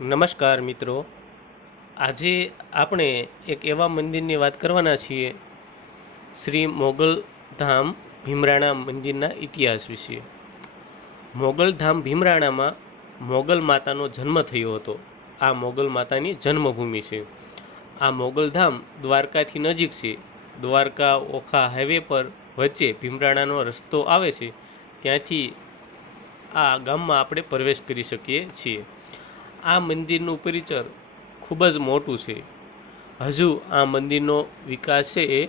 નમસ્કાર મિત્રો. આજે આપણે એક એવા મંદિરની વાત કરવાના છીએ. શ્રી મોગલ ધામ ભીમરાણા મંદિરના ઇતિહાસ વિશે. મોગલ ધામ ભીમરાણામાં મોગલ માતાનો જન્મ થયો હતો. આ મોગલ માતાની જન્મભૂમિ છે. આ મોગલ ધામ દ્વારકાથી નજીક છે. દ્વારકા ઓખા હાઈવે પર વચ્ચે ભીમરાણાનો રસ્તો આવે છે. ત્યાંથી આ ગામમાં આપણે પ્રવેશ કરી શકીએ છીએ. આ મંદિરનું પરિચર ખૂબ જ મોટું છે. હજુ આ મંદિરનો વિકાસ છે એ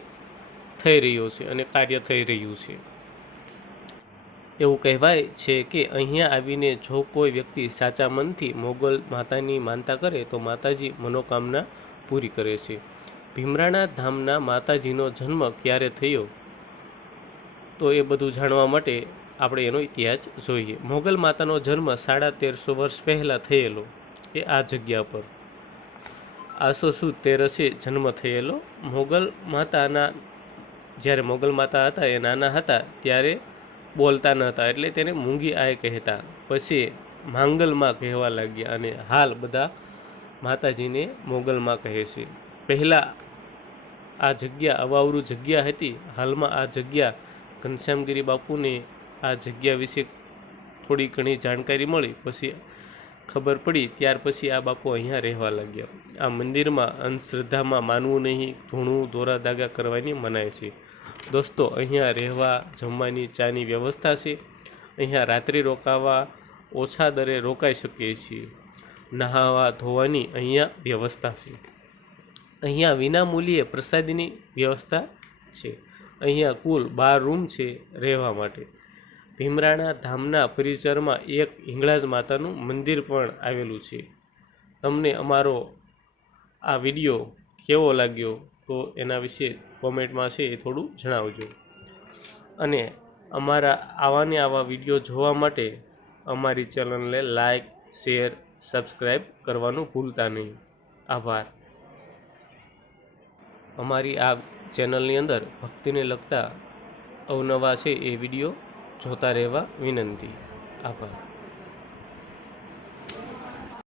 થઈ રહ્યો છે અને કાર્ય થઈ રહ્યું છે. એવું કહેવાય છે કે અહીંયા આવીને જો કોઈ વ્યક્તિ સાચા મનથી મોગલ માતાની માનતા કરે તો માતાજી મનોકામના પૂરી કરે છે. ભીમરાણા ધામના માતાજીનો જન્મ ક્યારે થયો તો એ બધું જાણવા માટે આપણે એનો ઇતિહાસ જોઈએ. મોગલ માતાનો જન્મ સાડા તેરસો વર્ષ પહેલાં થયેલો. એ આ જગ્યા પર. આસો સુદ તેરસે જન્મ થયેલો? મોગલ માતાના, જ્યારે મોગલ માતા હતા, એ નાના હતા, ત્યારે બોલતા ન હતા, એટલે તેને મૂંગી આય કહેતા. પછી માંગલમાં કહેવા લાગ્યા અને હાલ બધા માતાજીને મોગલમાં કહે છે. પહેલાં આ જગ્યા અવાવરું જગ્યા હતી, હાલમાં આ જગ્યા ઘનશ્યામગીરી બાપુને આ જગ્યા વિશે થોડી ઘણી જાણકારી મળી. પછી ખબર પડી ત્યાર પછી આ બાપુ અહીંયા રહેવા લાગ્યા. આ મંદિરમાં અંધશ્રદ્ધામાં માનવું નહીં, ધૂણું દોરા દાગા કરવાની મનાય છે. દોસ્તો, અહીંયા રહેવા, જમવાની, ચાની વ્યવસ્થા છે. અહીંયા રાત્રિ રોકાવા, ઓછા દરે રોકાઈ શકીએ છીએ. નહાવા, ધોવાની અહીંયા વ્યવસ્થા છે. અહીંયા વિનામૂલ્યે પ્રસાદીની વ્યવસ્થા છે. અહીંયા કુલ બાર રૂમ છે રહેવા માટે. ભીમરાણા ધામના પરિસરમાં એક હિંગળાજ માતાનું મંદિર પણ આવેલું છે. તમને અમારો આ વીડિયો કેવો લાગ્યો તો એના વિશે કોમેન્ટમાં છે એ થોડું જણાવજો. અને અમારા આવા ને આવા વીડિયો જોવા માટે અમારી ચેનલને લાઈક, શેર, સબસ્ક્રાઈબ કરવાનું ભૂલતા નહીં. આભાર. અમારી આ ચેનલની અંદર ભક્તિને લગતા અવનવા છે એ વીડિયો જોતા રહેવા વિનંતી. આભાર.